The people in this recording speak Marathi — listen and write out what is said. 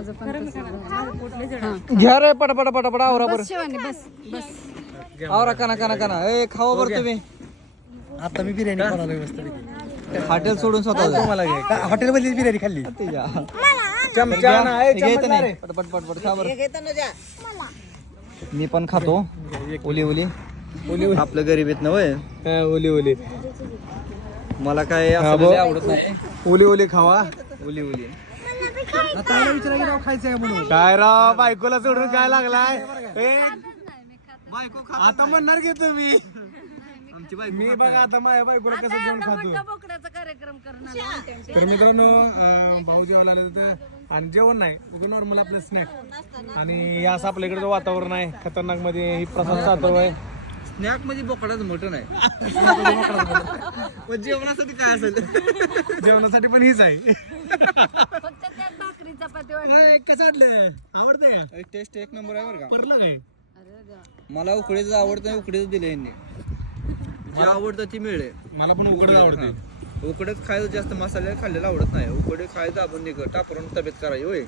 माझं पण तसंच. घ्या रे पटापट पटापट आवरा बरं. बस शिवानी बस बस. आवरा काना काना काना ए खावा बरं तुम्ही. आता मी बिर्याणी बनवलोय मस्त. हॉटेल सोडून स्वतः मला हॉटेल मधली बिर्याणी खाल्ली. चमचा नाही पटपट पटपट खा बरं. मी पण खातो ओली ओली आपलं गरीबीत नव्हे. ओली ओली मला काय असं आवडत नाही. ओली ओली खावा. ओली ओली आता विचारा खायचंय म्हणून. काय राव बायकोला सोडून काय लागलाय. आता म्हणणार की तुम्ही. आमची बायको मी बघा आता माझ्या बायकोला कसं जेवण खातो. बोकड्याचा कार्यक्रम करणार. तर मित्रांनो भाऊ जेवायला आले तर आणि जेवण नाही नॉर्मल आपलं स्नॅक आणि हे असं आपल्या इकडचं वातावरण आहे खतरनाक मध्ये ही प्रसाद सातव आहे. स्नॅक म्हणजे बोकडाचं मटण आहे. पण जेवणासाठी काय असेल. जेवणासाठी पण हीच आहे. फक्त त्यात भाकरी चपाती वाटत. कसं वाटलं आवडतंय. टेस्ट एक नंबर आहे बरं का. परलं काय मला उकडीचं आवडतं उकडीचं दिलं यांनी. जे आवडतं ती मिळेल. मला पण उकडत आवडते. उकडत खायला जास्त मसाले खाल्लेलं आवडत नाही. उकडे खायला दाबून निघ टापरून तब्येत करायची होय.